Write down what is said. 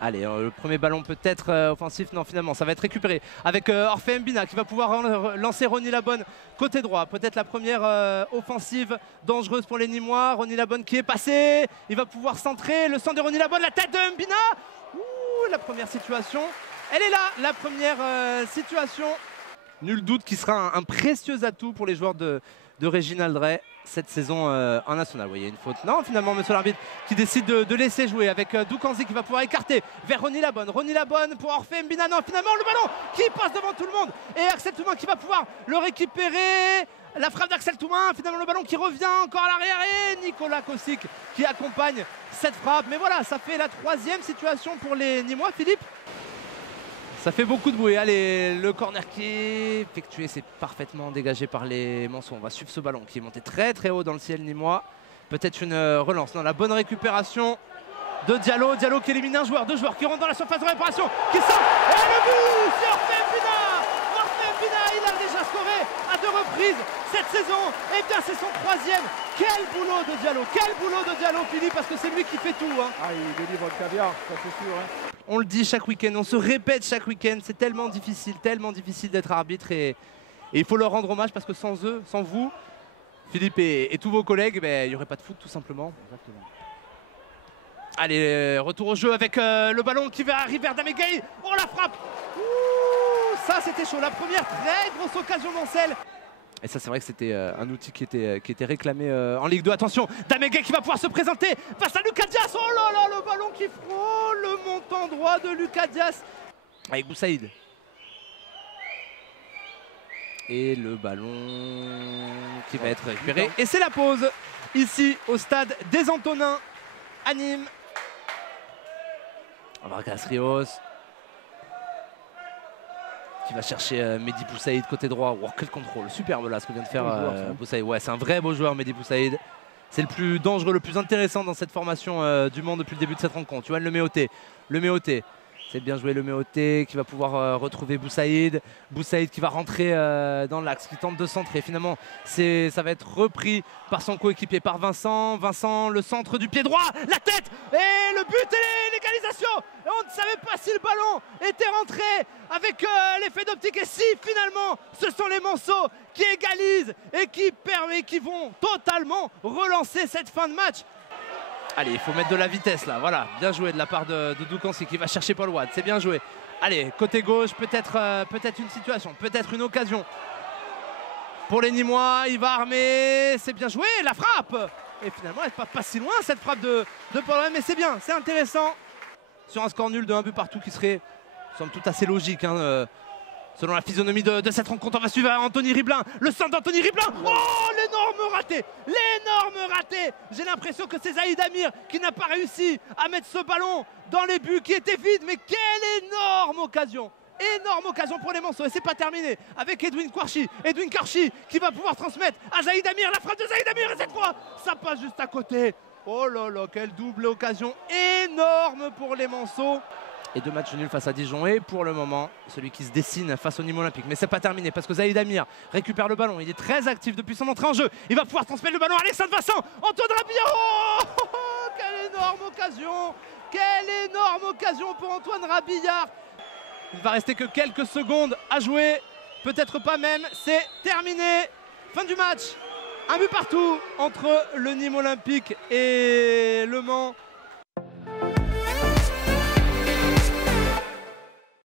Allez, le premier ballon peut-être offensif, non finalement ça va être récupéré avec Orphée Mbina qui va pouvoir lancer Ronny Labonne côté droit. Peut-être la première offensive dangereuse pour les Nîmois. Ronny Labonne qui est passé, il va pouvoir centrer, le centre de Ronny Labonne, la tête de Mbina. Ouh, la première situation, elle est là, la première situation. Nul doute qu'il sera un précieux atout pour les joueurs de Réginald Ray cette saison en national. Vous voyez une faute. Non, finalement, monsieur l'arbitre qui décide de laisser jouer avec Doukanzi qui va pouvoir écarter vers Ronny Labonne. Ronny Labonne pour Orphée Mbina. Non, finalement, le ballon qui passe devant tout le monde. Et Axel Toumain qui va pouvoir le récupérer. La frappe d'Axel Toumain. Finalement, le ballon qui revient encore à l'arrière. Et Nicolas Kosic qui accompagne cette frappe. Mais voilà, ça fait la troisième situation pour les Nîmois, Philippe. Ça fait beaucoup de bruit. Allez, le corner qui est effectué, c'est parfaitement dégagé par les Manceaux. On va suivre ce ballon qui est monté très très haut dans le ciel nîmois. Peut-être une relance. Non, la bonne récupération de Diallo. Diallo qui élimine un joueur, deux joueurs qui rentrent dans la surface de réparation, qui sort. Et le but, c'est Orphée Mbina. Orphée Mbina, il a déjà scoré à 2 reprises cette saison. Et bien c'est son troisième. Quel boulot de Diallo. Quel boulot de Diallo, Philippe, parce que c'est lui qui fait tout. Hein. Ah, il délivre le caviar, ça c'est sûr. Hein. On le dit chaque week-end, on se répète chaque week-end, c'est tellement difficile d'être arbitre et il faut leur rendre hommage parce que sans eux, sans vous, Philippe et tous vos collègues, ben, il n'y aurait pas de foot tout simplement. Exactement. Allez, retour au jeu avec le ballon qui va arriver vers Damegay. Oh la frappe. Ouh, ça c'était chaud, la première très grosse occasion d'Ancel. Et ça c'est vrai que c'était un outil qui était réclamé en Ligue 2. Attention, Damegay qui va pouvoir se présenter face à Lucas Dias. Oh là là, le ballon qui frôle le montant droit de Lucas Dias. Avec Boussaïd. Et le ballon qui va être récupéré. Et c'est la pause ici au stade des Antonins à Nîmes. Vargas Rios qui va chercher Mehdi Boussaïd côté droit. Wow, quel contrôle, superbe là ce que vient de faire Boussaïd. Ouais, c'est un vrai beau joueur Mehdi Boussaïd. C'est le plus dangereux, le plus intéressant dans cette formation du Mans depuis le début de cette rencontre. Yoann Leméoté, c'est bien joué Leméoté qui va pouvoir retrouver Boussaïd. Boussaïd qui va rentrer dans l'axe, qui tente de centrer. Finalement, ça va être repris par son coéquipier, par Vincent. Vincent, le centre du pied droit, la tête et le but et l'égalisation. Et on ne savait pas si le ballon était rentré avec l'effet d'optique. Et si finalement, ce sont les Manceaux qui égalisent et qui vont totalement relancer cette fin de match. Allez, il faut mettre de la vitesse là, voilà, bien joué de la part de Doukanzi qui va chercher Paul Watt, c'est bien joué. Allez, côté gauche, peut-être une situation, peut-être une occasion. Pour les Nîmois, il va armer, c'est bien joué, la frappe. Et finalement, elle n'est pas si loin cette frappe de Paul Watt, mais c'est bien, c'est intéressant. Sur un score nul de 1 but partout qui serait, somme toute, assez logique. Hein, selon la physionomie de cette rencontre, on va suivre Anthony Riblin. Le centre d'Anthony Riblin. Oh, l'énorme raté. L'énorme raté. J'ai l'impression que c'est Zaïd Amir qui n'a pas réussi à mettre ce ballon dans les buts qui étaient vides. Mais quelle énorme occasion. Énorme occasion pour les Manceaux. Et c'est pas terminé avec Edwin Kouarchi. Edwin Kouarchi qui va pouvoir transmettre à Zaïd Amir. La frappe de Zaïd Amir. Et cette fois, ça passe juste à côté. Oh là là, quelle double occasion énorme pour les Manceaux. Et 2 matchs nuls face à Dijon et pour le moment celui qui se dessine face au Nîmes Olympique. Mais c'est pas terminé parce que Zaïd Amir récupère le ballon, il est très actif depuis son entrée en jeu. Il va pouvoir transmettre le ballon à Alexandre Vincent. Antoine Rabillard. Oh, quelle énorme occasion. Quelle énorme occasion pour Antoine Rabillard. Il ne va rester que quelques secondes à jouer, peut-être pas même, c'est terminé. Fin du match, 1 but partout entre le Nîmes Olympique et Le Mans.